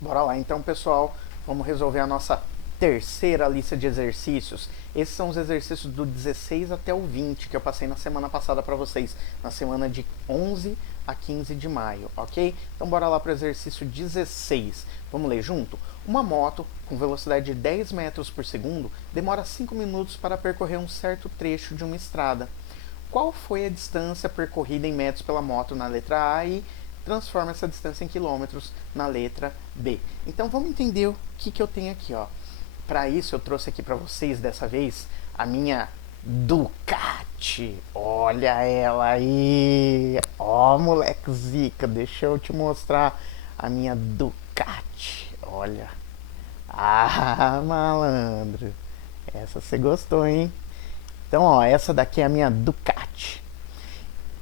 Bora lá então, pessoal. Vamos resolver a nossa terceira lista de exercícios. Esses são os exercícios do 16 até o 20 que eu passei na semana passada para vocês, na semana de 11 a 15 de maio, ok? Então bora lá para o exercício 16. Vamos ler junto? Uma moto com velocidade de 10 metros por segundo demora 5 minutos para percorrer um certo trecho de uma estrada. Qual foi a distância percorrida em metros pela moto na letra A e transforma essa distância em quilômetros na letra B. Então vamos entender o que eu tenho aqui, ó. Para isso eu trouxe aqui para vocês dessa vez a minha Ducati. Olha ela aí. Ó, moleque zica, deixa eu te mostrar a minha Ducati. Olha. Ah, malandro. Essa você gostou, hein? Então, ó, essa daqui é a minha Ducati.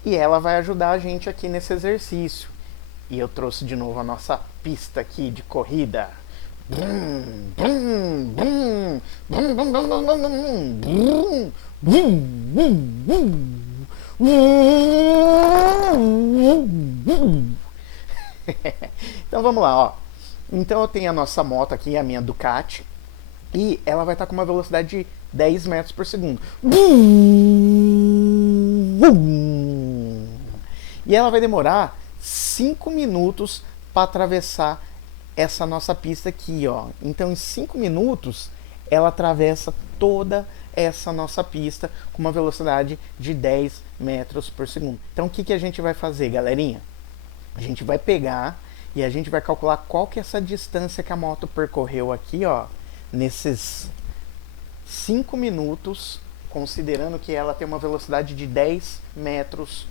E ela vai ajudar a gente aqui nesse exercício. E eu trouxe de novo a nossa pista aqui de corrida. Brum, brum, brum, brum, brum, brum, brum, brum, brum, brum, brum. Então vamos lá, ó. Então eu tenho a nossa moto aqui, a minha Ducati, e ela vai estar com uma velocidade de 10 metros por segundo. E ela vai demorar 5 minutos para atravessar essa nossa pista aqui, ó. Então em 5 minutos ela atravessa toda essa nossa pista com uma velocidade de 10 metros por segundo. Então o que a gente vai fazer, galerinha? A gente vai pegar e a gente vai calcular qual que é essa distância que a moto percorreu aqui, ó, nesses 5 minutos, considerando que ela tem uma velocidade de 10 metros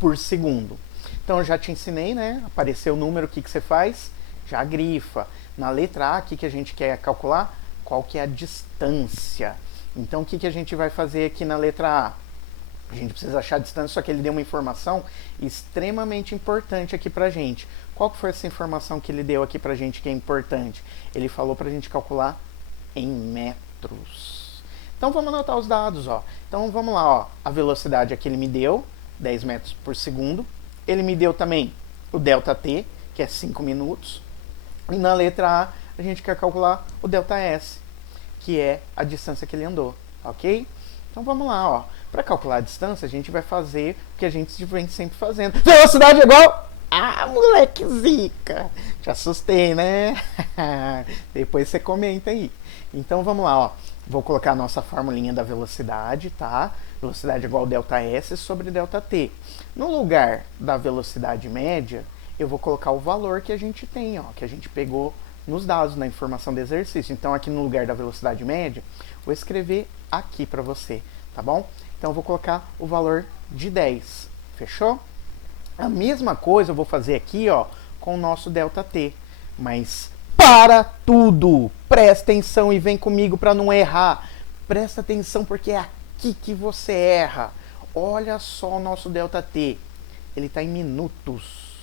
por segundo. Então eu já te ensinei, né? Apareceu o número, o que você faz? Já grifa. Na letra A, o que a gente quer calcular? Qual que é a distância? Então o que a gente vai fazer aqui na letra A? A gente precisa achar a distância, só que ele deu uma informação extremamente importante aqui pra gente. Qual que foi essa informação que ele deu aqui pra gente que é importante? Ele falou pra gente calcular em metros. Então vamos anotar os dados, ó. Então vamos lá, ó. A velocidade aqui ele me deu, 10 metros por segundo. Ele me deu também o ΔT, que é 5 minutos. E na letra A gente quer calcular o ΔS, que é a distância que ele andou, ok? Então vamos lá, ó. Para calcular a distância, a gente vai fazer o que a gente vem sempre fazendo. Velocidade igual... Ah, moleque zica! Te assustei, né? Depois você comenta aí. Então vamos lá, ó. Vou colocar a nossa formulinha da velocidade, tá? Velocidade igual a ΔS sobre ΔT. No lugar da velocidade média, eu vou colocar o valor que a gente tem, ó, que a gente pegou nos dados, na informação do exercício. Então aqui no lugar da velocidade média, vou escrever aqui para você, tá bom? Então eu vou colocar o valor de 10, fechou? A mesma coisa eu vou fazer aqui, ó, com o nosso ΔT, mas para tudo, presta atenção e vem comigo para não errar. Presta atenção porque é aqui que você erra. Olha só o nosso ΔT, ele está em minutos.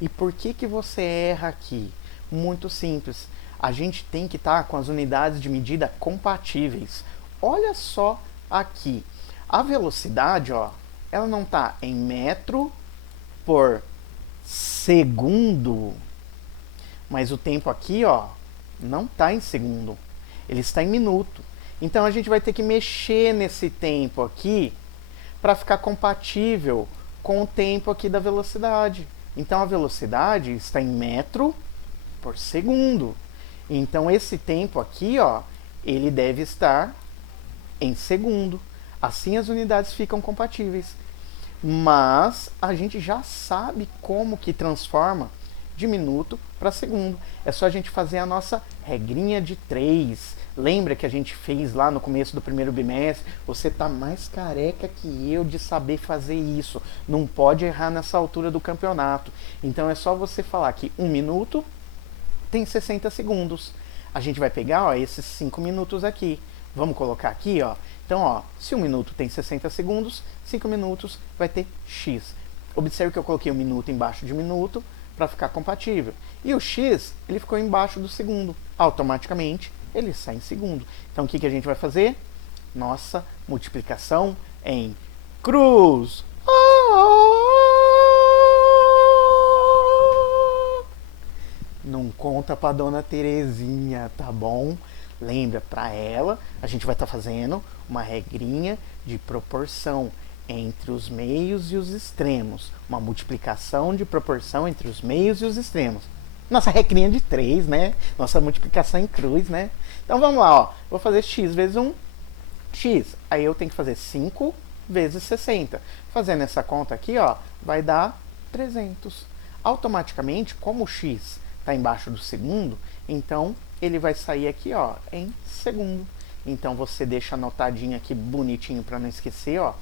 E por que você erra aqui? Muito simples. A gente tem que estar com as unidades de medida compatíveis. Olha só aqui. A velocidade, ó, ela não está em metro por segundo, mas o tempo aqui, ó, não está em segundo. Ele está em minuto. Então a gente vai ter que mexer nesse tempo aqui para ficar compatível com o tempo aqui da velocidade. Então a velocidade está em metro por segundo. Então esse tempo aqui, ó, ele deve estar em segundo. Assim as unidades ficam compatíveis. Mas a gente já sabe como que transforma de minuto para segundo. É só a gente fazer a nossa regrinha de 3. Lembra que a gente fez lá no começo do primeiro bimestre? Você tá mais careca que eu de saber fazer isso. Não pode errar nessa altura do campeonato. Então é só você falar que 1 minuto tem 60 segundos. A gente vai pegar, ó, esses 5 minutos aqui. Vamos colocar aqui, ó. Então, ó, se 1 minuto tem 60 segundos, 5 minutos vai ter X. Observe que eu coloquei um minuto embaixo de minuto para ficar compatível. E o X, ele ficou embaixo do segundo. Automaticamente, ele sai em segundo. Então, o que a gente vai fazer? Nossa multiplicação em cruz. Não conta pra dona Terezinha, tá bom? Lembra, para ela, a gente vai estar fazendo uma regrinha de proporção entre os meios e os extremos. Uma multiplicação de proporção entre os meios e os extremos. Nossa regrinha de 3, né? Nossa multiplicação em cruz, né? Então vamos lá, ó. Vou fazer x vezes 1, x. Aí eu tenho que fazer 5 vezes 60. Fazendo essa conta aqui, ó, vai dar 300. Automaticamente, como o x está embaixo do segundo, então ele vai sair aqui, ó, em segundo. Então você deixa anotadinho aqui bonitinho para não esquecer, ó.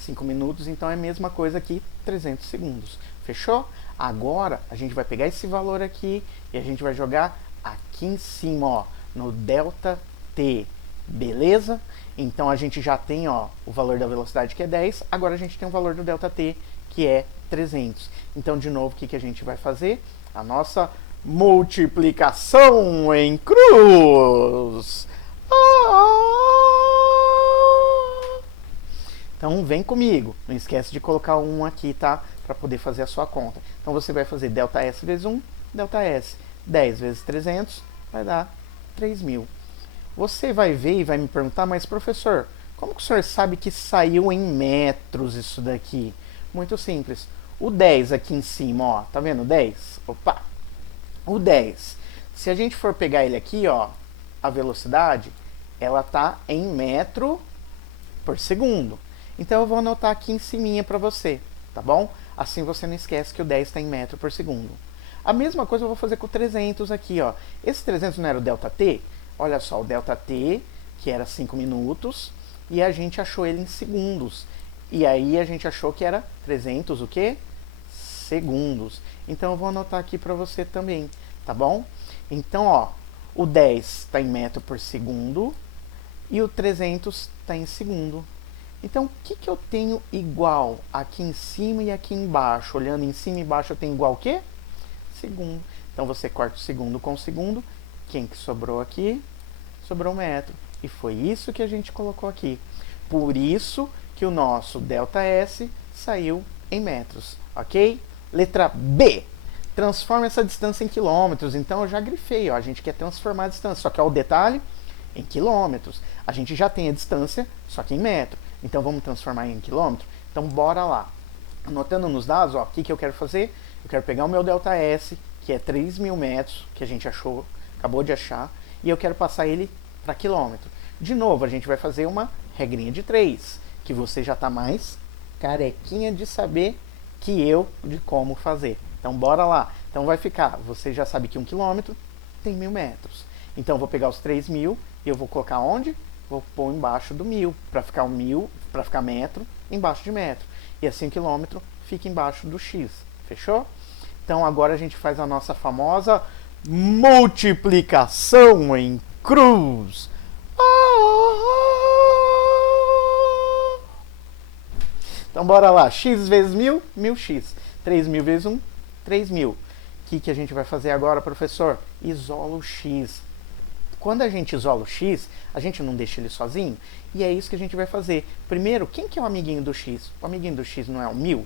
5 minutos, então é a mesma coisa que 300 segundos. Fechou? Agora a gente vai pegar esse valor aqui e a gente vai jogar aqui em cima, ó, no delta t. Beleza? Então a gente já tem, ó, o valor da velocidade que é 10, agora a gente tem o valor do delta t que é 300. Então de novo, o que a gente vai fazer? A nossa multiplicação em cruz. Então vem comigo, não esquece de colocar um aqui, tá? Para poder fazer a sua conta. Então você vai fazer delta S vezes 1, delta S. 10 vezes 300 vai dar 3.000. Você vai ver e vai me perguntar, mas professor, como que o senhor sabe que saiu em metros isso daqui? Muito simples. O 10 aqui em cima, ó, tá vendo o 10? Opa! O 10, se a gente for pegar ele aqui, ó, a velocidade, ela tá em metro por segundo. Então eu vou anotar aqui em cima para você, tá bom? Assim você não esquece que o 10 está em metro por segundo. A mesma coisa eu vou fazer com o 300 aqui, ó. Esse 300 não era o delta t? Olha só, o delta t, que era 5 minutos, e a gente achou ele em segundos. E aí a gente achou que era 300 o quê? Segundos. Então eu vou anotar aqui para você também, tá bom? Então, ó, o 10 está em metro por segundo e o 300 está em segundo. Então, o que eu tenho igual aqui em cima e aqui embaixo? Olhando em cima e embaixo, eu tenho igual o quê? Segundo. Então, você corta o segundo com o segundo. Quem que sobrou aqui? Sobrou metro. E foi isso que a gente colocou aqui. Por isso que o nosso ΔS saiu em metros, ok? Letra B. Transforma essa distância em quilômetros. Então, eu já grifei, ó. A gente quer transformar a distância. Só que, ó, o detalhe, em quilômetros. A gente já tem a distância, só que em metro. Então vamos transformar em quilômetro? Então bora lá. Anotando nos dados, ó, o que eu quero fazer? Eu quero pegar o meu ΔS, que é 3.000 metros, que a gente achou, acabou de achar, e eu quero passar ele para quilômetro. De novo, a gente vai fazer uma regrinha de 3, que você já está mais carequinha de saber que eu de como fazer. Então bora lá. Então vai ficar, você já sabe que 1 quilômetro tem 1.000 metros. Então eu vou pegar os 3.000 e eu vou colocar onde? Vou pôr embaixo do 1.000, para ficar o 1.000, para ficar metro, embaixo de metro. E assim quilômetro fica embaixo do x. Fechou? Então agora a gente faz a nossa famosa multiplicação em cruz. Então bora lá. X vezes 1.000, 1.000x. 3.000 vezes 1, 3.000. O que a gente vai fazer agora, professor? Isola o x. Quando a gente isola o x, a gente não deixa ele sozinho, e é isso que a gente vai fazer. Primeiro, quem que é o amiguinho do x? O amiguinho do x não é o 1.000?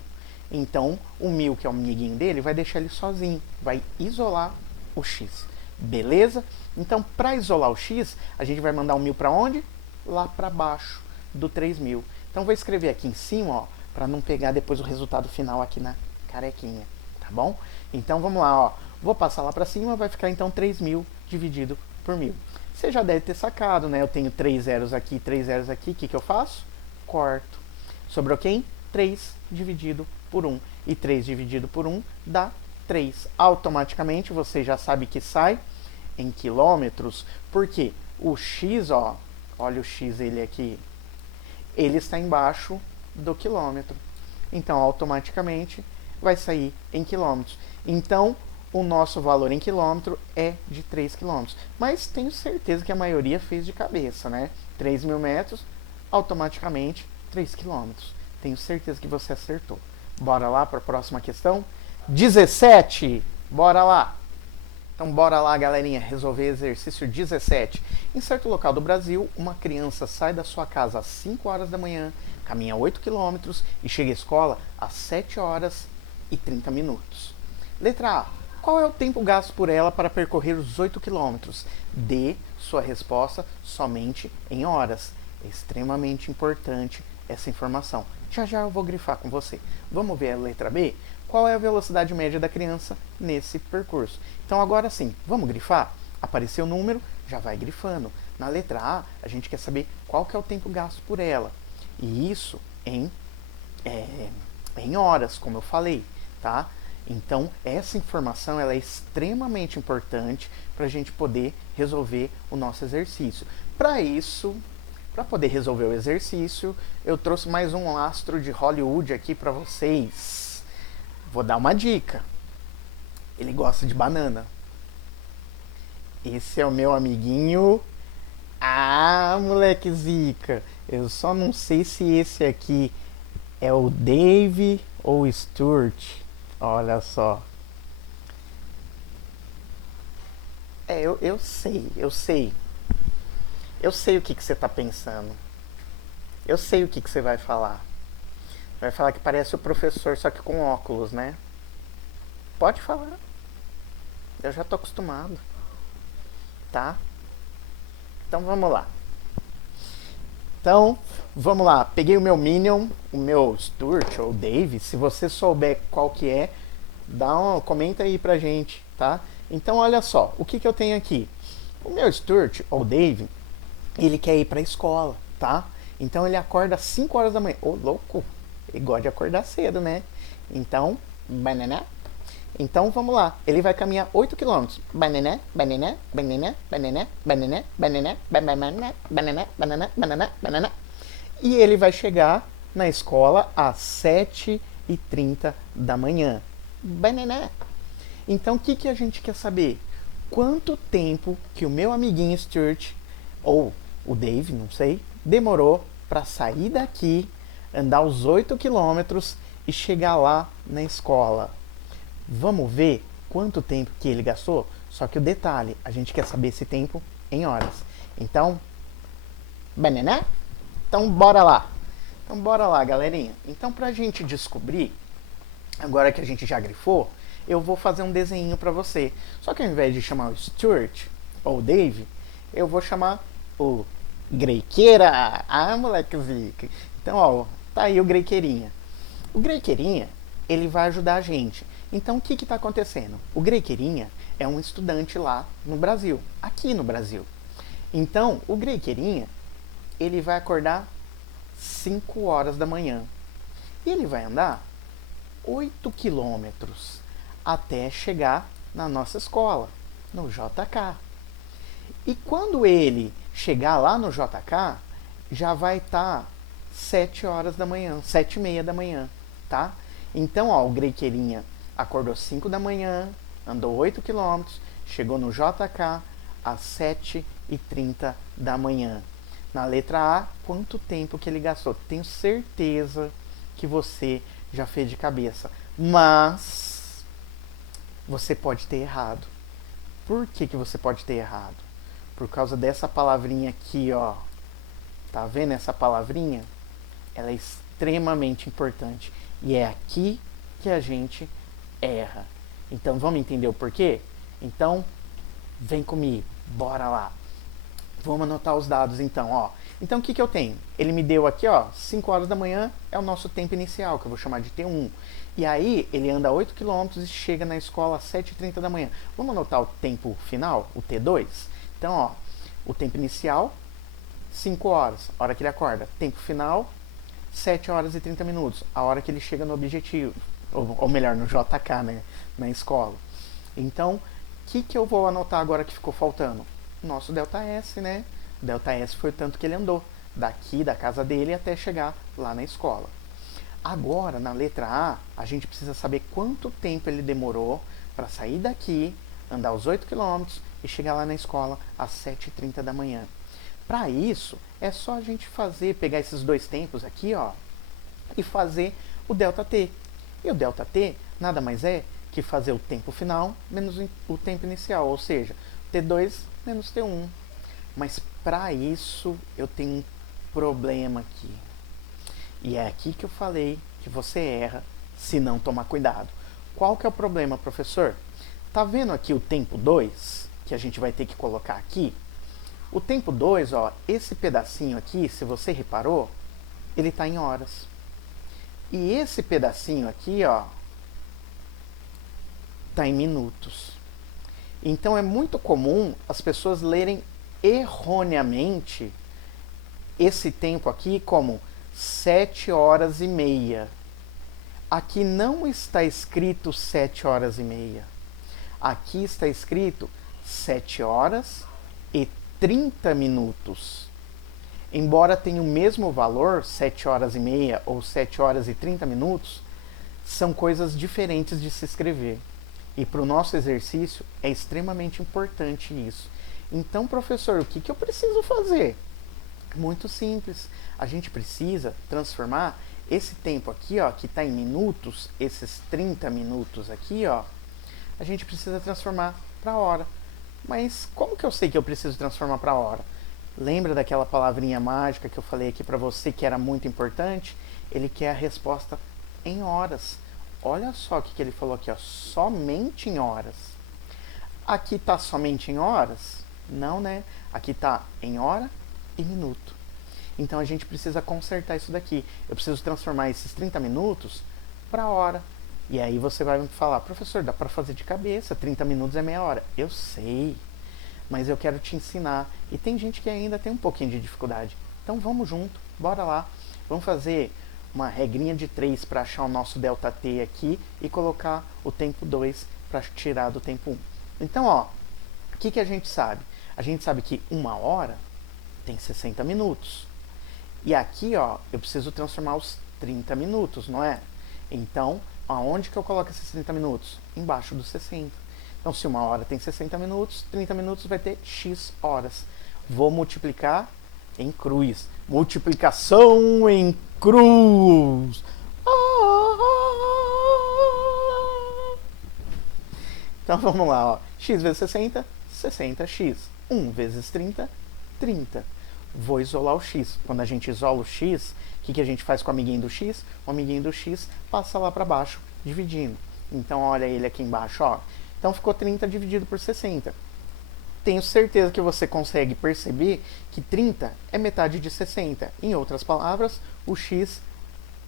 Então, o 1.000, que é o amiguinho dele, vai deixar ele sozinho, vai isolar o x. Beleza? Então, para isolar o x, a gente vai mandar o 1.000 para onde? Lá para baixo do 3.000. Então, vou escrever aqui em cima, ó, para não pegar depois o resultado final aqui na carequinha, tá bom? Então, vamos lá, ó. Vou passar lá para cima, vai ficar então 3.000 dividido por 1.000. Você já deve ter sacado, né? Eu tenho 3 zeros aqui, 3 zeros aqui. O que eu faço? Corto. Sobrou quem? 3 dividido por 1. E 3 dividido por 1 dá 3. Automaticamente você já sabe que sai em quilômetros. Porque o x, ó, olha o x ele aqui, ele está embaixo do quilômetro. Então, automaticamente vai sair em quilômetros. Então, o nosso valor em quilômetro é de 3 quilômetros. Mas tenho certeza que a maioria fez de cabeça, né? 3.000 metros, automaticamente 3 quilômetros. Tenho certeza que você acertou. Bora lá para a próxima questão? 17. Bora lá. Então bora lá, galerinha, resolver exercício 17. Em certo local do Brasil, uma criança sai da sua casa às 5 horas da manhã, caminha 8 quilômetros e chega à escola às 7 horas e 30 minutos. Letra A. Qual é o tempo gasto por ela para percorrer os 8 quilômetros? Dê sua resposta somente em horas. É extremamente importante essa informação. Já já eu vou grifar com você. Vamos ver a letra B? Qual é a velocidade média da criança nesse percurso? Então agora sim, vamos grifar? Apareceu o número, já vai grifando. Na letra A gente quer saber qual que é o tempo gasto por ela. E isso em horas, como eu falei, tá? Então, essa informação ela é extremamente importante para a gente poder resolver o nosso exercício. Para isso, para poder resolver o exercício, eu trouxe mais um astro de Hollywood aqui para vocês. Vou dar uma dica. Ele gosta de banana. Esse é o meu amiguinho. Ah, moleque zica. Eu só não sei se esse aqui é o Dave ou o Stuart. Olha só. Eu sei, eu sei. Eu sei o que você está pensando. Eu sei o que você vai falar. Vai falar que parece o professor, só que com óculos, né? Pode falar. Eu já tô acostumado. Tá? Então vamos lá. Então, vamos lá. Peguei o meu Minion, o meu Stuart ou Dave. Se você souber qual que é, comenta aí pra gente, tá? Então, olha só. O que eu tenho aqui? O meu Stuart ou Dave, ele quer ir pra escola, tá? Então, ele acorda às 5 horas da manhã. Ô, louco! Ele gosta de acordar cedo, né? Então, banana. Então vamos lá, ele vai caminhar 8 quilômetros. Banana, banana, banana, banana, banana, banana, banana, banana, banana, banana, banana. E ele vai chegar na escola às 7h30 da manhã. Banana. Então o que a gente quer saber? Quanto tempo que o meu amiguinho Stuart, ou o Dave, não sei, demorou para sair daqui, andar os 8 quilômetros e chegar lá na escola? Vamos ver quanto tempo que ele gastou? Só que o detalhe, a gente quer saber esse tempo em horas. Então, banana? Então bora lá. Então bora lá, galerinha. Então pra gente descobrir, agora que a gente já grifou, eu vou fazer um desenho pra você. Só que ao invés de chamar o Stuart ou o Dave, eu vou chamar o Greiqueira. Ah, moleque zica. Então, ó, tá aí o Greiqueirinha. O Greiqueirinha, ele vai ajudar a gente. Então, o que está acontecendo? O Greiqueirinha é um estudante lá no Brasil, aqui no Brasil. Então, o Greiqueirinha, ele vai acordar 5 horas da manhã. E ele vai andar 8 quilômetros até chegar na nossa escola, no JK. E quando ele chegar lá no JK, já vai estar 7 horas da manhã, 7h30 da manhã, tá? Então, ó, o Greiqueirinha acordou 5 da manhã, andou 8 quilômetros, chegou no JK às 7h30 da manhã. Na letra A, quanto tempo que ele gastou? Tenho certeza que você já fez de cabeça. Mas você pode ter errado. Por que você pode ter errado? Por causa dessa palavrinha aqui, ó. Tá vendo essa palavrinha? Ela é extremamente importante. E é aqui que a gente erra. Então vamos entender o porquê? Então vem comigo, bora lá. Vamos anotar os dados então, ó. Então o que eu tenho? Ele me deu aqui, ó, 5 horas da manhã é o nosso tempo inicial, que eu vou chamar de T1. E aí ele anda 8 quilômetros e chega na escola às 7h30 da manhã. Vamos anotar o tempo final, o T2? Então, ó, o tempo inicial, 5 horas, a hora que ele acorda. Tempo final, 7 horas e 30 minutos, a hora que ele chega no objetivo. Ou melhor, no JK, né, na escola. Então, o que eu vou anotar agora que ficou faltando? Nosso ΔS, né? ΔS foi o tanto que ele andou, daqui da casa dele até chegar lá na escola. Agora, na letra A gente precisa saber quanto tempo ele demorou para sair daqui, andar os 8 quilômetros e chegar lá na escola às 7h30 da manhã. Para isso, é só a gente pegar esses dois tempos aqui, ó, e fazer o ΔT. E o ΔT nada mais é que fazer o tempo final menos o tempo inicial, ou seja, T2 menos T1. Mas para isso eu tenho um problema aqui. E é aqui que eu falei que você erra se não tomar cuidado. Qual que é o problema, professor? Tá vendo aqui o tempo 2 que a gente vai ter que colocar aqui? O tempo 2, ó, esse pedacinho aqui, se você reparou, ele está em horas. E esse pedacinho aqui, ó, está em minutos. Então é muito comum as pessoas lerem erroneamente esse tempo aqui como 7 horas e meia. Aqui não está escrito 7 horas e meia. Aqui está escrito 7 horas e 30 minutos. Embora tenha o mesmo valor, 7 horas e meia ou 7 horas e 30 minutos, são coisas diferentes de se escrever. E para o nosso exercício é extremamente importante isso. Então, professor, o que eu preciso fazer? Muito simples. A gente precisa transformar esse tempo aqui, ó, que está em minutos, esses 30 minutos aqui, ó, a gente precisa transformar para hora. Mas como que eu sei que eu preciso transformar para hora? Lembra daquela palavrinha mágica que eu falei aqui para você que era muito importante? Ele quer a resposta em horas. Olha só o que ele falou aqui, ó, somente em horas. Aqui está somente em horas? Não, né? Aqui está em hora e minuto. Então a gente precisa consertar isso daqui. Eu preciso transformar esses 30 minutos para hora. E aí você vai me falar, professor, dá para fazer de cabeça, 30 minutos é meia hora. Eu sei, mas eu quero te ensinar. E tem gente que ainda tem um pouquinho de dificuldade. Então vamos junto, bora lá. Vamos fazer uma regrinha de 3 para achar o nosso ΔT aqui e colocar o tempo 2 para tirar do tempo 1. Então, ó, o que a gente sabe? A gente sabe que uma hora tem 60 minutos. E aqui, ó, eu preciso transformar os 30 minutos, não é? Então, aonde que eu coloco esses 30 minutos? Embaixo dos 60. Então, se uma hora tem 60 minutos, 30 minutos vai ter X horas. Vou multiplicar em cruz. Multiplicação em cruz. Então, vamos lá, ó. X vezes 60, 60x. 1 vezes 30, 30. Vou isolar o x. Quando a gente isola o x, o que a gente faz com o amiguinho do x? O amiguinho do x passa lá para baixo, dividindo. Então, olha ele aqui embaixo, ó. Então, ficou 30 dividido por 60. Tenho certeza que você consegue perceber que 30 é metade de 60. Em outras palavras, o x,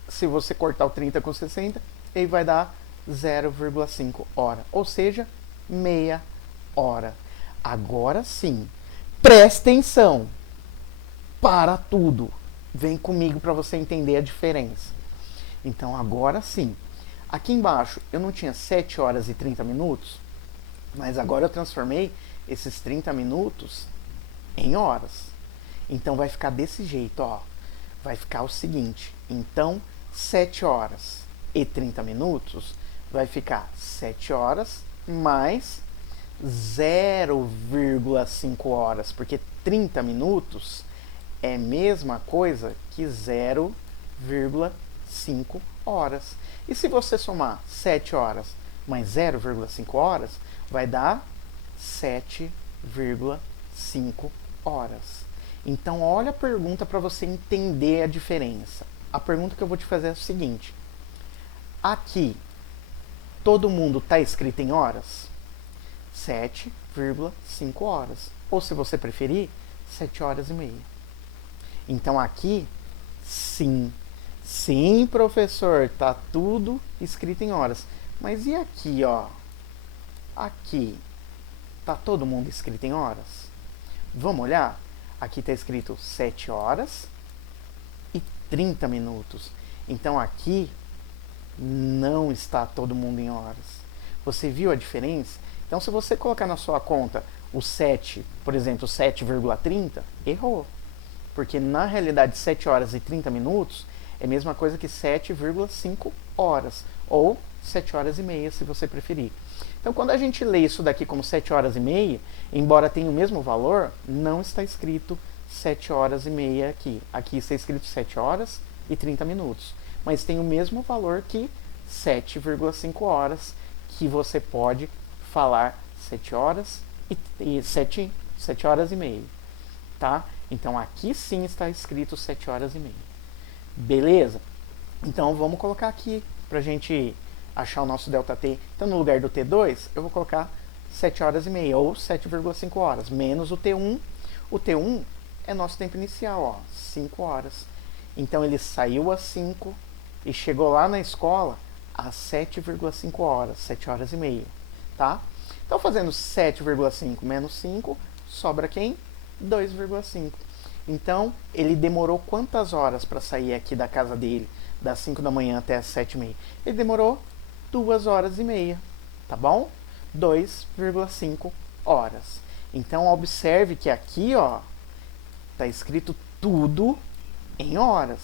se você cortar o 30 com 60, ele vai dar 0,5 hora. Ou seja, meia hora. Agora sim, presta atenção. Para tudo. Vem comigo para você entender a diferença. Então, agora sim. Aqui embaixo, eu não tinha 7 horas e 30 minutos, mas agora eu transformei esses 30 minutos em horas. Então, vai ficar desse jeito, ó. Vai ficar o seguinte. Então, 7 horas e 30 minutos vai ficar 7 horas mais 0,5 horas, porque 30 minutos é a mesma coisa que 0,5 horas. E se você somar 7 horas mais 0,5 horas, vai dar 7,5 horas. Então, olha a pergunta para você entender a diferença. A pergunta que eu vou te fazer é o seguinte. Aqui, todo mundo está escrito em horas? 7,5 horas. Ou, se você preferir, 7 horas e meia. Então aqui, sim. Sim, professor, tá tudo escrito em horas. Mas e aqui, ó? Aqui, tá todo mundo escrito em horas? Vamos olhar? Aqui está escrito 7 horas e 30 minutos. Então aqui não está todo mundo em horas. Você viu a diferença? Então, se você colocar na sua conta o 7, por exemplo, 7,30, errou. Porque na realidade 7 horas e 30 minutos é a mesma coisa que 7,5 horas. Ou 7 horas e meia, se você preferir. Então, quando a gente lê isso daqui como 7 horas e meia, embora tenha o mesmo valor, não está escrito 7 horas e meia aqui. Aqui está escrito 7 horas e 30 minutos. Mas tem o mesmo valor que 7,5 horas, que você pode falar 7 horas e 7 horas e meia. Tá? Então aqui sim está escrito 7 horas e meia. Beleza? Então vamos colocar aqui pra gente achar o nosso ΔT. Então, no lugar do T2, eu vou colocar 7 horas e meia, ou 7,5 horas, menos o T1. O T1 é nosso tempo inicial, ó, 5 horas. Então, ele saiu às 5 e chegou lá na escola às 7,5 horas, 7 horas e meia, tá? Então, fazendo 7,5 menos 5, sobra quem? 2,5. Então, ele demorou quantas horas para sair aqui da casa dele, das 5 da manhã até as 7h30? Ele demorou 2 horas e meia, tá bom? 2,5 horas. Então, observe que aqui, ó, tá escrito tudo em horas.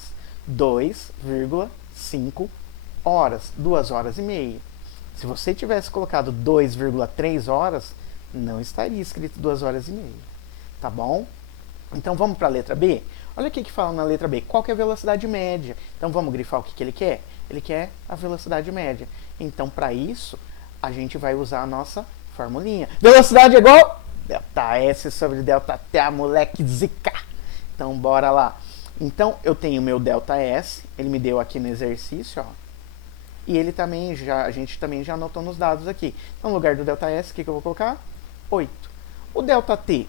2,5 horas, 2 horas e meia. Se você tivesse colocado 2,3 horas, não estaria escrito 2 horas e meia, tá bom? Então vamos para a letra B? Olha o que fala na letra B. Qual que é a velocidade média? Então vamos grifar o que ele quer? Ele quer a velocidade média. Então para isso, a gente vai usar a nossa formulinha. Velocidade é igual ΔS sobre ΔT, moleque zica. Então bora lá. Então eu tenho meu ΔS, ele me deu aqui no exercício, ó. E ele também a gente também já anotou nos dados aqui. Então no lugar do ΔS, o que eu vou colocar? 8. O ΔT.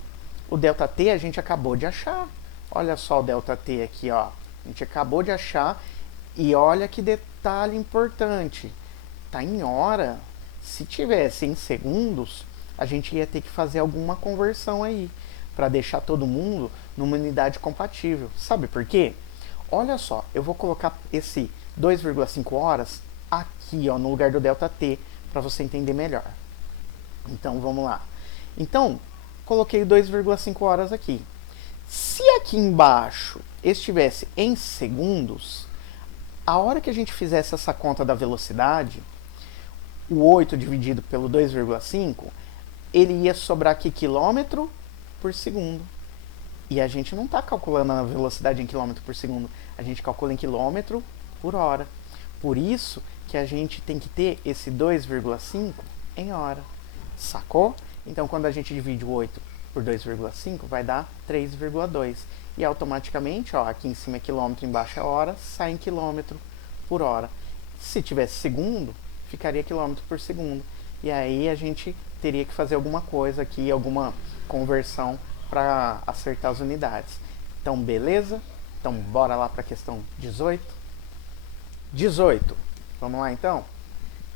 O ΔT a gente acabou de achar. Olha só o ΔT aqui, ó. A gente acabou de achar. E olha que detalhe importante. Tá em hora. Se tivesse em segundos, a gente ia ter que fazer alguma conversão aí, para deixar todo mundo numa unidade compatível. Sabe por quê? Olha só, eu vou colocar esse 2,5 horas aqui, ó, no lugar do ΔT, para você entender melhor. Então, vamos lá. Então, coloquei 2,5 horas aqui. Se aqui embaixo estivesse em segundos, a hora que a gente fizesse essa conta da velocidade, o 8 dividido pelo 2,5, ele ia sobrar aqui quilômetro por segundo. E a gente não está calculando a velocidade em quilômetro por segundo, a gente calcula em quilômetro por hora. Por isso que a gente tem que ter esse 2,5 em hora. Sacou? Então, quando a gente divide o 8 por 2,5, vai dar 3,2. E automaticamente, ó, aqui em cima é quilômetro, embaixo é hora, sai em quilômetro por hora. Se tivesse segundo, ficaria quilômetro por segundo. E aí a gente teria que fazer alguma coisa aqui, alguma conversão para acertar as unidades. Então, beleza? Então, bora lá para a questão 18. 18. Vamos lá, então?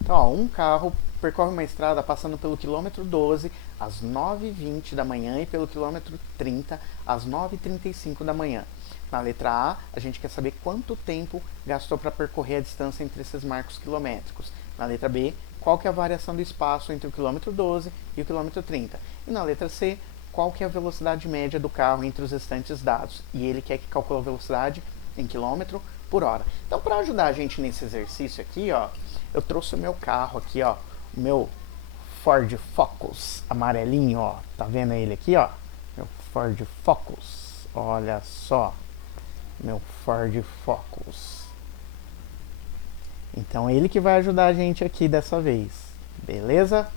Então, ó, um carro percorre uma estrada passando pelo quilômetro 12 às 9h20 da manhã e pelo quilômetro 30 às 9h35 da manhã. Na letra A gente quer saber quanto tempo gastou para percorrer a distância entre esses marcos quilométricos. Na letra B, qual que é a variação do espaço entre o quilômetro 12 e o quilômetro 30. E na letra C, qual que é a velocidade média do carro entre os restantes dados. E ele quer que calcule a velocidade em quilômetro por hora. Então, para ajudar a gente nesse exercício aqui, ó, eu trouxe o meu carro aqui, ó, o meu Ford Focus amarelinho, ó. Tá vendo ele aqui, ó? Meu Ford Focus. Olha só. Meu Ford Focus. Então, ele que vai ajudar a gente aqui dessa vez. Beleza?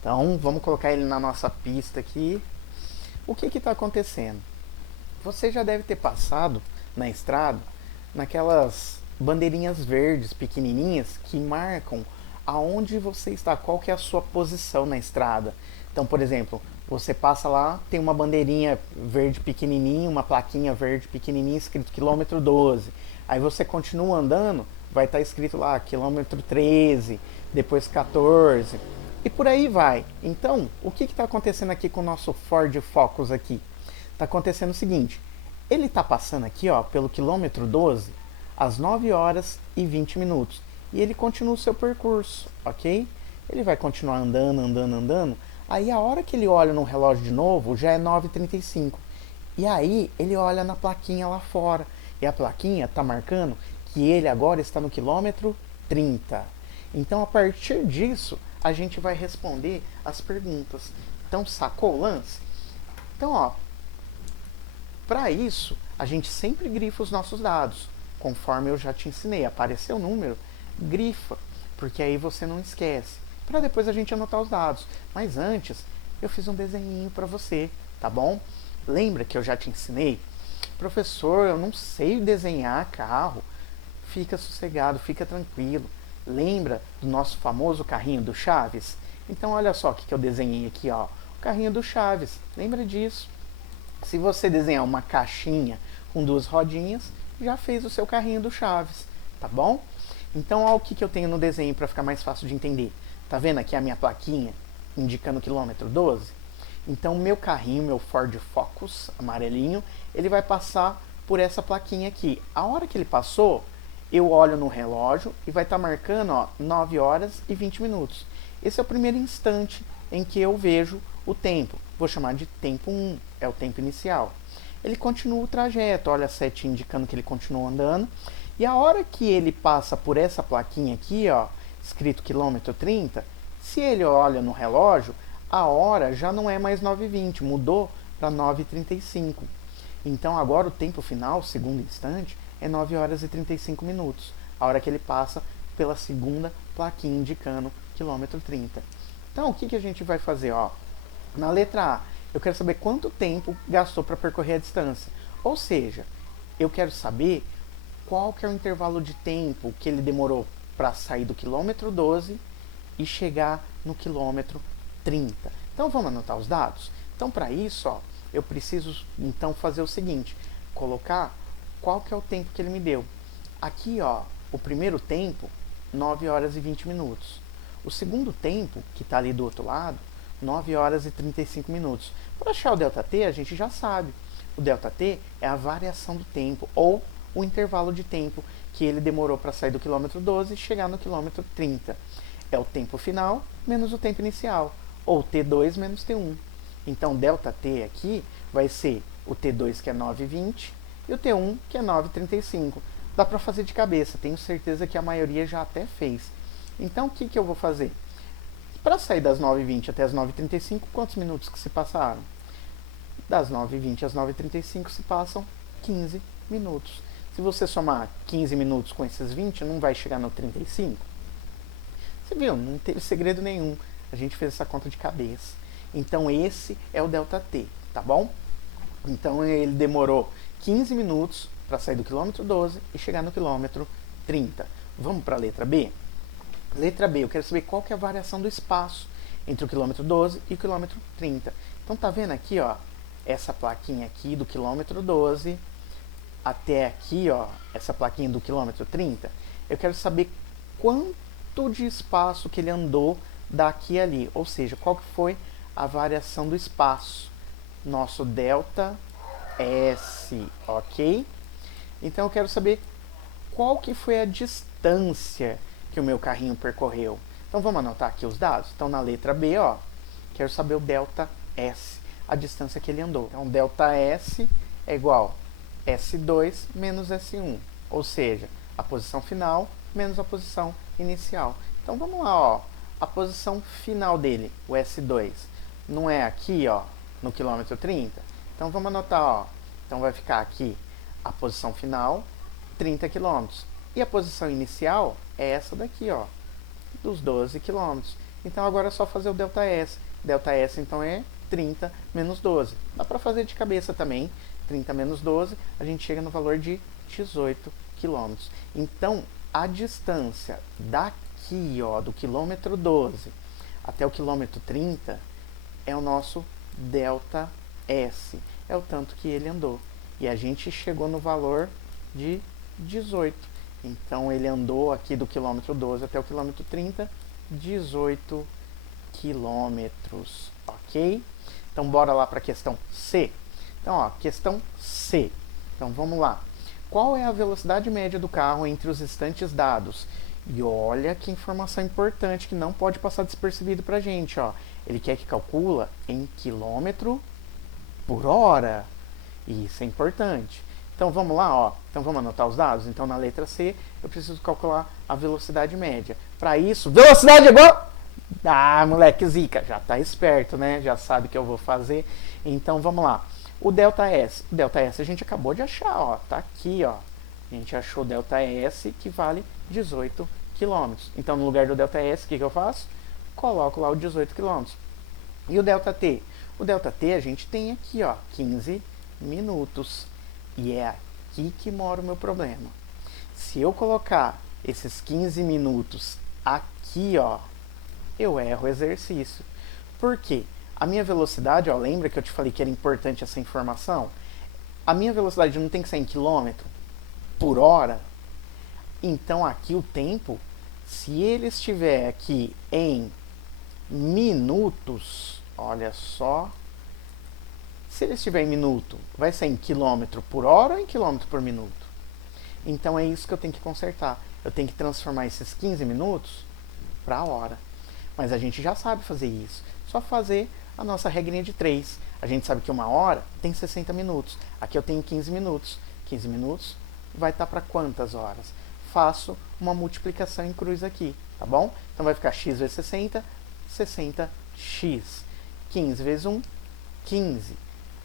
Então, vamos colocar ele na nossa pista aqui. O que está acontecendo? Você já deve ter passado na estrada naquelas bandeirinhas verdes pequenininhas que marcam aonde você está, qual que é a sua posição na estrada. Então, por exemplo, você passa lá, tem uma bandeirinha verde pequenininha, uma plaquinha verde pequenininha escrito quilômetro 12. Aí você continua andando, vai estar escrito lá quilômetro 13, depois 14 e por aí vai. Então, o que está acontecendo aqui com o nosso Ford Focus aqui? Está acontecendo o seguinte, ele está passando aqui, ó, pelo quilômetro 12 às 9h20 e ele continua o seu percurso, ok? Ele vai continuar andando, andando, andando. Aí a hora que ele olha no relógio de novo, já é 9h35. E aí ele olha na plaquinha lá fora. E a plaquinha está marcando que ele agora está no quilômetro 30. Então, a partir disso, a gente vai responder as perguntas. Então, sacou o lance? Então, ó, para isso, a gente sempre grifa os nossos dados. Conforme eu já te ensinei, apareceu o número, grifa, porque aí você não esquece. Para depois a gente anotar os dados. Mas antes, eu fiz um desenhinho para você, tá bom? Lembra que eu já te ensinei? Professor, eu não sei desenhar carro. Fica sossegado, fica tranquilo. Lembra do nosso famoso carrinho do Chaves? Então olha só o que eu desenhei aqui, ó. O carrinho do Chaves. Lembra disso? Se você desenhar uma caixinha com duas rodinhas, já fez o seu carrinho do Chaves, tá bom? Então olha o que eu tenho no desenho para ficar mais fácil de entender. Tá vendo aqui a minha plaquinha indicando o quilômetro 12? Então meu carrinho, meu Ford Focus amarelinho, ele vai passar por essa plaquinha aqui. A hora que ele passou, eu olho no relógio e vai estar marcando, ó, 9 horas e 20 minutos. Esse é o primeiro instante em que eu vejo o tempo. Vou chamar de tempo 1, é o tempo inicial. Ele continua o trajeto, olha a setinha indicando que ele continua andando. E a hora que ele passa por essa plaquinha aqui, ó, escrito quilômetro 30, se ele olha no relógio, a hora já não é mais 9h20, mudou para 9h35. Então agora o tempo final, segundo instante, é 9 horas e 35 minutos. A hora que ele passa pela segunda plaquinha indicando quilômetro 30. Então o que a gente vai fazer? Ó? Na letra A, eu quero saber quanto tempo gastou para percorrer a distância. Ou seja, eu quero saber qual que é o intervalo de tempo que ele demorou para sair do quilômetro 12 e chegar no quilômetro 30. Então vamos anotar os dados? Então para isso, ó, eu preciso então fazer o seguinte, colocar qual que é o tempo que ele me deu. Aqui, ó, o primeiro tempo, 9 horas e 20 minutos. O segundo tempo, que está ali do outro lado, 9 horas e 35 minutos. Para achar o ΔT, a gente já sabe. O ΔT é a variação do tempo, ou o intervalo de tempo que ele demorou para sair do quilômetro 12 e chegar no quilômetro 30. É o tempo final menos o tempo inicial, ou T2 menos T1. Então, ΔT aqui vai ser o T2, que é 9,20, e o T1, que é 9,35. Dá para fazer de cabeça, tenho certeza que a maioria já até fez. Então, o que eu vou fazer? Para sair das 9h20 até as 9h35, quantos minutos que se passaram? Das 9h20 às 9h35 se passam 15 minutos. Se você somar 15 minutos com esses 20, não vai chegar no 35? Você viu? Não teve segredo nenhum. A gente fez essa conta de cabeça. Então esse é o ΔT, tá bom? Então ele demorou 15 minutos para sair do quilômetro 12 e chegar no quilômetro 30. Vamos para a letra B? Letra B, eu quero saber qual que é a variação do espaço entre o quilômetro 12 e o quilômetro 30. Então tá vendo aqui, ó, essa plaquinha aqui do quilômetro 12 até aqui, ó, essa plaquinha do quilômetro 30. Eu quero saber quanto de espaço que ele andou daqui a ali, ou seja, qual que foi a variação do espaço, nosso ΔS, ok? Então eu quero saber qual que foi a distância que o meu carrinho percorreu. Então vamos anotar aqui os dados. Então na letra B, ó, quero saber o ΔS, a distância que ele andou. Então ΔS é igual a S2 menos S1, ou seja, a posição final menos a posição inicial. Então vamos lá, ó, a posição final dele, o S2, não é aqui, ó, no quilômetro 30? Então vamos anotar, ó, então vai ficar aqui a posição final, 30 km. E a posição inicial é essa daqui, ó, dos 12 km. Então agora é só fazer o ΔS. ΔS então é 30 menos 12. Dá para fazer de cabeça também. 30 menos 12, a gente chega no valor de 18 km. Então a distância daqui, ó, do quilômetro 12 até o quilômetro 30 é o nosso ΔS. É o tanto que ele andou. E a gente chegou no valor de 18. Então ele andou aqui do quilômetro 12 até o quilômetro 30, 18 quilômetros, ok? Então bora lá para a questão C. Então, ó, questão C. Então vamos lá. Qual é a velocidade média do carro entre os instantes dados? E olha que informação importante que não pode passar despercebido para a gente, ó. Ele quer que calcula em quilômetro por hora. Isso é importante. Então vamos lá, ó. Então vamos anotar os dados. Então na letra C eu preciso calcular a velocidade média. Para isso, velocidade é igual... Ah, moleque zica, já tá esperto, né? Já sabe o que eu vou fazer. Então vamos lá. O ΔS. O ΔS a gente acabou de achar, ó. Tá aqui, ó. A gente achou o ΔS que vale 18 km. Então no lugar do ΔS, o que eu faço? Coloco lá o 18 km. E o ΔT? O ΔT a gente tem aqui, ó, 15 minutos. E é aqui que mora o meu problema. Se eu colocar esses 15 minutos aqui, ó, eu erro o exercício. Por quê? A minha velocidade, ó, lembra que eu te falei que era importante essa informação? A minha velocidade não tem que ser em quilômetro por hora. Então aqui o tempo, se ele estiver aqui em minutos, olha só, se ele estiver em minuto, vai ser em quilômetro por hora ou em quilômetro por minuto? Então é isso que eu tenho que consertar. Eu tenho que transformar esses 15 minutos para hora. Mas a gente já sabe fazer isso. Só fazer a nossa regrinha de 3. A gente sabe que uma hora tem 60 minutos. Aqui eu tenho 15 minutos. 15 minutos vai estar para quantas horas? Faço uma multiplicação em cruz aqui, tá bom? Então vai ficar x vezes 60, 60x. 15 vezes 1, 15.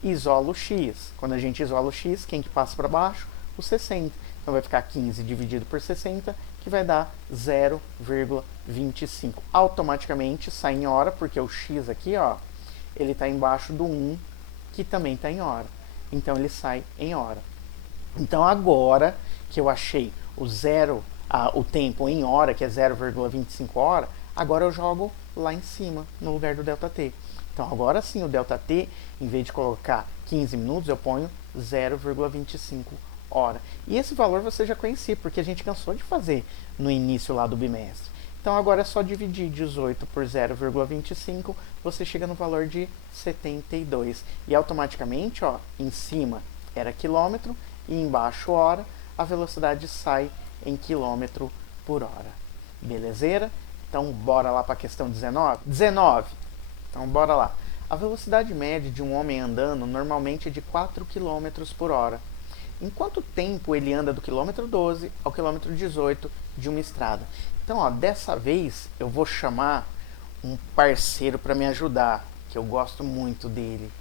Isolo o x. Quando a gente isola o x, quem que passa para baixo? O 60. Então vai ficar 15 dividido por 60, que vai dar 0,25. Automaticamente sai em hora, porque o x aqui, ó, ele está embaixo do 1, que também está em hora. Então ele sai em hora. Então agora que eu achei o tempo em hora, que é 0,25 hora, agora eu jogo lá em cima, no lugar do ΔT. Então agora sim o ΔT, em vez de colocar 15 minutos, eu ponho 0,25 hora. E esse valor você já conhecia, porque a gente cansou de fazer no início lá do bimestre. Então agora é só dividir 18 por 0,25, você chega no valor de 72. E automaticamente, ó, em cima era quilômetro e embaixo hora, a velocidade sai em quilômetro por hora. Belezeira? Então bora lá para a questão 19? 19! Então bora lá. A velocidade média de um homem andando normalmente é de 4 km por hora. Em quanto tempo ele anda do quilômetro 12 ao quilômetro 18 de uma estrada? Então, ó, dessa vez eu vou chamar um parceiro para me ajudar, que eu gosto muito dele.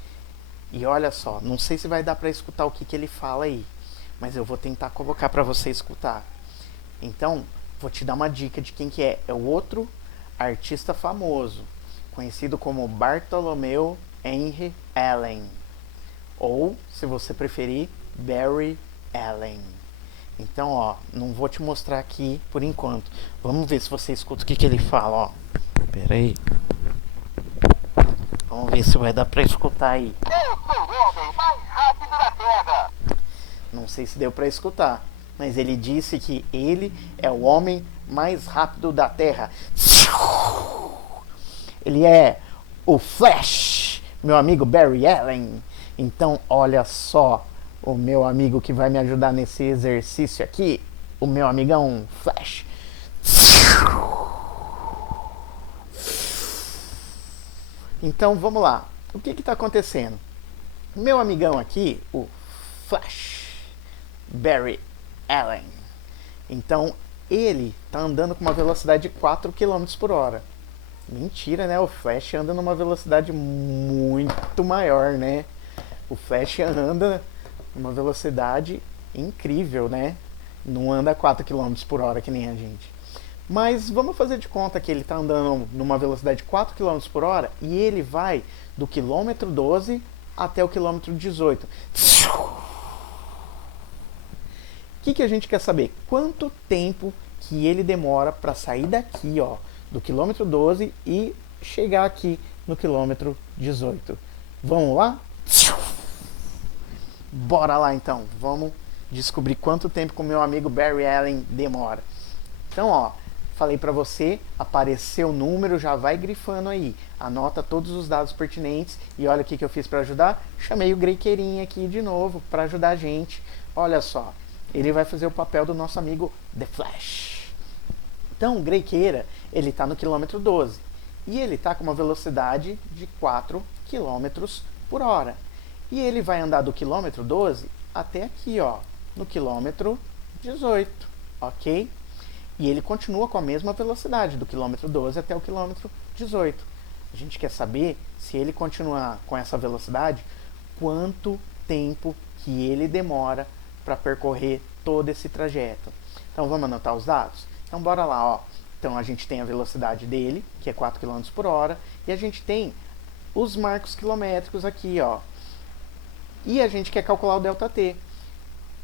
E olha só, não sei se vai dar para escutar o que ele fala aí, mas eu vou tentar colocar para você escutar. Então, vou te dar uma dica de quem que é. É o outro artista famoso, conhecido como Bartholomew Henry Allen. Ou, se você preferir, Barry Allen. Então, ó, não vou te mostrar aqui por enquanto. Vamos ver se você escuta o que ele fala, ó. Pera aí. Vamos ver se vai dar pra escutar aí. Eu sou o homem mais rápido da Terra. Não sei se deu pra escutar, mas ele disse que ele é o homem mais rápido da Terra. Ele é o Flash, meu amigo Barry Allen. Então, olha só, o meu amigo que vai me ajudar nesse exercício aqui, o meu amigão Flash. Então, vamos lá. O que está acontecendo? Meu amigão aqui, o Flash, Barry Allen. Então, ele está andando com uma velocidade de 4 km por hora. Mentira, né? O Flash anda numa velocidade muito maior, né? O Flash anda numa velocidade incrível, né? Não anda 4 km por hora que nem a gente. Mas vamos fazer de conta que ele está andando numa velocidade de 4 km por hora e ele vai do quilômetro 12 até o quilômetro 18. O que a gente quer saber? Quanto tempo que ele demora para sair daqui, ó, do quilômetro 12 e chegar aqui no quilômetro 18. Vamos lá? Bora lá então, vamos descobrir quanto tempo que o meu amigo Barry Allen demora. Então, ó, falei para você, apareceu o número, já vai grifando aí. Anota todos os dados pertinentes e olha o que eu fiz para ajudar. Chamei o Greiqueirinha aqui de novo para ajudar a gente. Olha só, ele vai fazer o papel do nosso amigo The Flash. Então, o Greiqueira, ele está no quilômetro 12 e ele está com uma velocidade de 4 km por hora. E ele vai andar do quilômetro 12 até aqui, ó, no quilômetro 18, ok? E ele continua com a mesma velocidade, do quilômetro 12 até o quilômetro 18. A gente quer saber, se ele continuar com essa velocidade, quanto tempo que ele demora para percorrer todo esse trajeto. Então vamos anotar os dados? Então bora lá, ó. Então a gente tem a velocidade dele, que é 4 km por hora, e a gente tem os marcos quilométricos aqui, ó. E a gente quer calcular o ΔT.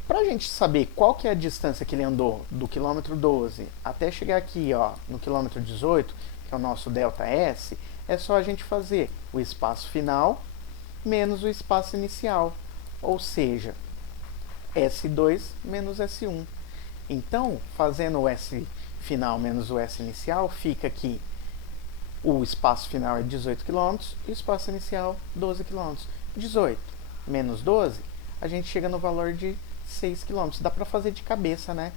Para a gente saber qual que é a distância que ele andou do quilômetro 12 até chegar aqui, ó, no quilômetro 18, que é o nosso ΔS, é só a gente fazer o espaço final menos o espaço inicial, ou seja, S2 menos S1. Então, fazendo o S final menos o S inicial, fica que o espaço final é 18 km e o espaço inicial 12 km. 18 menos 12, a gente chega no valor de 6 km. Dá para fazer de cabeça, né?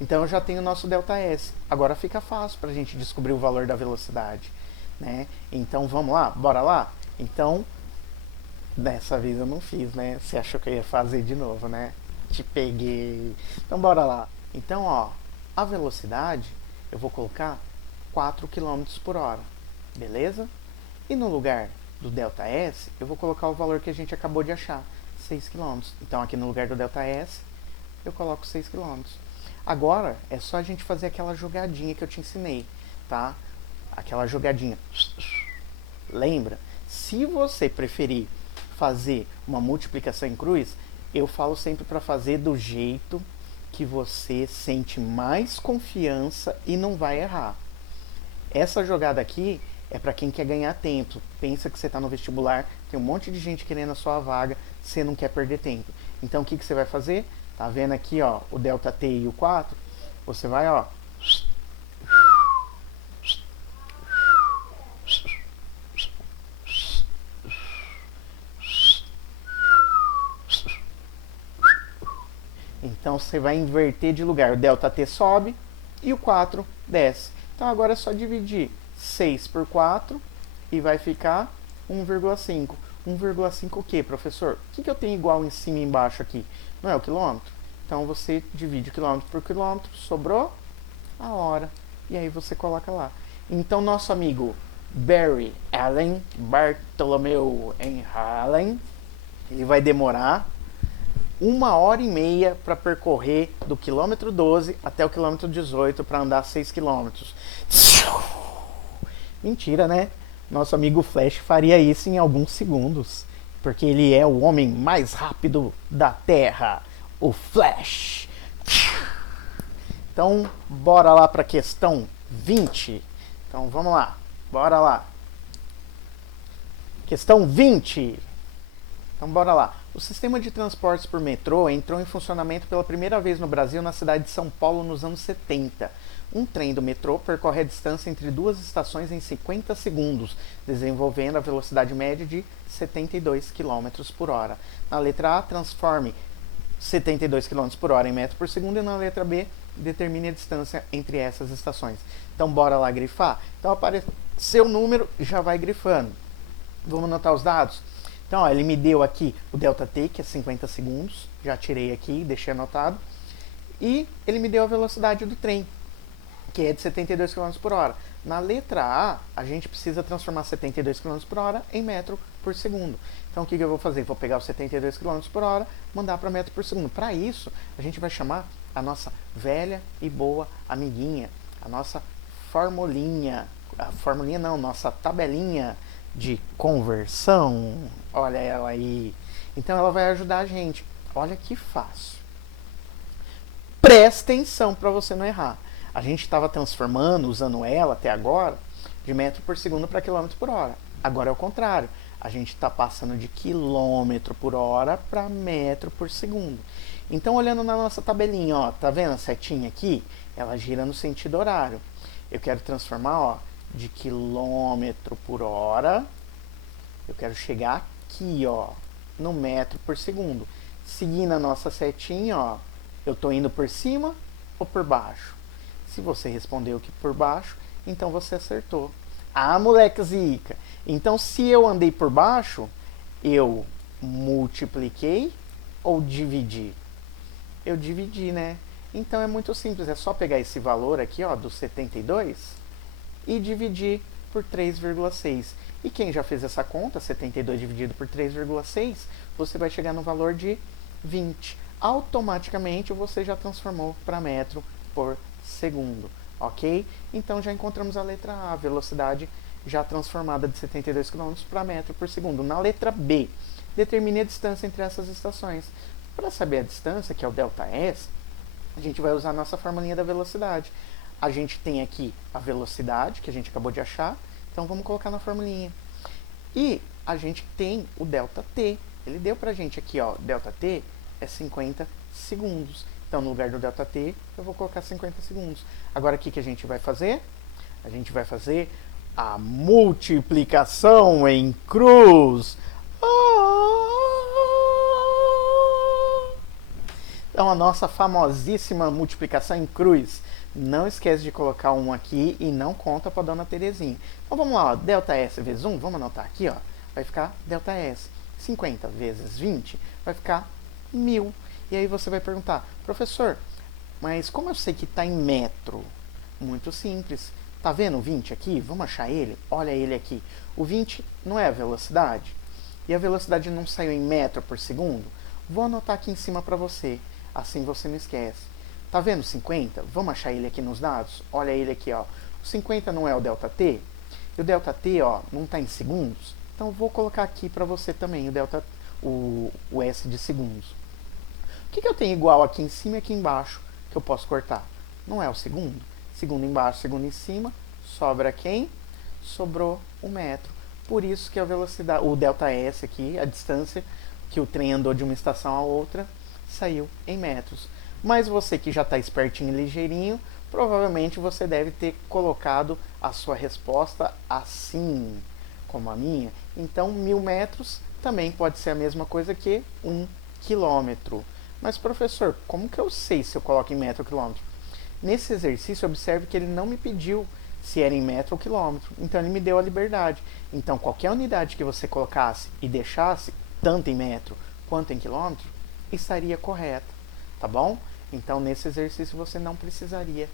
Então eu já tenho o nosso ΔS. Agora fica fácil para a gente descobrir o valor da velocidade, né? Então vamos lá, bora lá? Então, dessa vez eu não fiz, né? Você achou que eu ia fazer de novo, né? Te peguei. Então bora lá. Então, ó, a velocidade eu vou colocar 4 km por hora, beleza? E no lugar do ΔS, eu vou colocar o valor que a gente acabou de achar, 6 km. Então aqui no lugar do ΔS, eu coloco 6 km. Agora é só a gente fazer aquela jogadinha que eu te ensinei, tá? Aquela jogadinha. Lembra? Se você preferir fazer uma multiplicação em cruz, eu falo sempre para fazer do jeito que você sente mais confiança e não vai errar. Essa jogada aqui é para quem quer ganhar tempo. Pensa que você está no vestibular, tem um monte de gente querendo a sua vaga, você não quer perder tempo. Então o que você vai fazer? Tá vendo aqui, ó, o ΔT e o 4? Você vai, ó, então você vai inverter de lugar. O ΔT sobe e o 4 desce. Então agora é só dividir 6 por 4 e vai ficar 1,5. 1,5 o que, professor? O que eu tenho igual em cima e embaixo aqui? Não é o quilômetro? Então você divide quilômetro por quilômetro, sobrou a hora. E aí você coloca lá. Então nosso amigo Barry Allen Bartholomew Allen, ele vai demorar 1h30 para percorrer do quilômetro 12 até o quilômetro 18 para andar 6 quilômetros. Mentira, né? Nosso amigo Flash faria isso em alguns segundos, porque ele é o homem mais rápido da Terra, o Flash. Então, bora lá para a questão 20. Então, vamos lá. Bora lá. Questão 20. Então, bora lá. O sistema de transportes por metrô entrou em funcionamento pela primeira vez no Brasil na cidade de São Paulo nos anos 70. Um trem do metrô percorre a distância entre duas estações em 50 segundos, desenvolvendo a velocidade média de 72 km por hora. Na letra A, transforme 72 km por hora em metro por segundo, e na letra B, determine a distância entre essas estações. Então, bora lá grifar? Então, apareceu o número, já vai grifando. Vamos anotar os dados? Então, ó, ele me deu aqui o ΔT, que é 50 segundos, já tirei aqui, deixei anotado. E ele me deu a velocidade do trem, que é de 72 km por hora. Na letra A gente precisa transformar 72 km por hora em metro por segundo. Então, o que eu vou fazer? Vou pegar os 72 km por hora, mandar para metro por segundo. Para isso, a gente vai chamar a nossa velha e boa amiguinha, a nossa formulinha. A formulinha não, nossa tabelinha de conversão. Olha ela aí. Então ela vai ajudar a gente. Olha que fácil. Presta atenção para você não errar. A gente estava transformando, usando ela até agora, de metro por segundo para quilômetro por hora. Agora é o contrário. A gente está passando de quilômetro por hora para metro por segundo. Então, olhando na nossa tabelinha, ó, tá vendo a setinha aqui? Ela gira no sentido horário. Eu quero transformar, ó, de quilômetro por hora, eu quero chegar aqui, ó, no metro por segundo. Seguindo a nossa setinha, ó, eu estou indo por cima ou por baixo? Se você respondeu que por baixo, então você acertou. Ah, moleque zica! Então, se eu andei por baixo, eu multipliquei ou dividi? Eu dividi, né? Então é muito simples, é só pegar esse valor aqui, ó, do 72 e dividir por 3,6. E quem já fez essa conta, 72 dividido por 3,6, você vai chegar no valor de 20. Automaticamente você já transformou para metro por segundo, ok? Então já encontramos a letra A, a velocidade já transformada de 72 km para metro por segundo. Na letra B, determine a distância entre essas estações. Para saber a distância, que é o ΔS, a gente vai usar a nossa formulinha da velocidade. A gente tem aqui a velocidade, que a gente acabou de achar, então vamos colocar na formulinha. E a gente tem o ΔT. Ele deu pra gente aqui, ó, ΔT é 50 segundos. Então, no lugar do ΔT, eu vou colocar 50 segundos. Agora, o que a gente vai fazer? A gente vai fazer a multiplicação em cruz. Então, a nossa famosíssima multiplicação em cruz. Não esquece de colocar um aqui e não conta para dona Terezinha. Então, vamos lá, ó, ΔS vezes 1, vamos anotar aqui, ó, vai ficar ΔS. 50 vezes 20 vai ficar 1000. E aí você vai perguntar, professor, mas como eu sei que está em metro? Muito simples. Tá vendo o 20 aqui? Vamos achar ele? Olha ele aqui. O 20 não é a velocidade? E a velocidade não saiu em metro por segundo? Vou anotar aqui em cima para você. Assim você não esquece. Tá vendo 50? Vamos achar ele aqui nos dados? Olha ele aqui, ó. O 50 não é o ΔT? E o ΔT, ó, não está em segundos? Então vou colocar aqui para você também o S de segundos. O que eu tenho igual aqui em cima e aqui embaixo que eu posso cortar? Não é o segundo? Segundo embaixo, segundo em cima, sobra quem? Sobrou o metro. Por isso que a velocidade, o ΔS aqui, a distância que o trem andou de uma estação a outra, saiu em metros. Mas você que já está espertinho e ligeirinho, provavelmente você deve ter colocado a sua resposta assim, como a minha. Então, 1000 metros também pode ser a mesma coisa que 1 quilômetro. Mas, professor, como que eu sei se eu coloco em metro ou quilômetro? Nesse exercício, observe que ele não me pediu se era em metro ou quilômetro. Então, ele me deu a liberdade. Então, qualquer unidade que você colocasse e deixasse, tanto em metro quanto em quilômetro, estaria correta. Tá bom? Então, nesse exercício, você não precisaria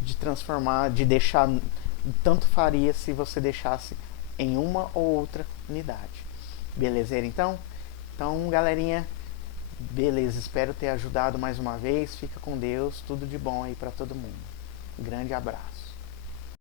de transformar, de deixar, tanto faria se você deixasse em uma ou outra unidade. Belezeira, então? Então, galerinha, beleza, espero ter ajudado mais uma vez. Fica com Deus, tudo de bom aí para todo mundo. Grande abraço.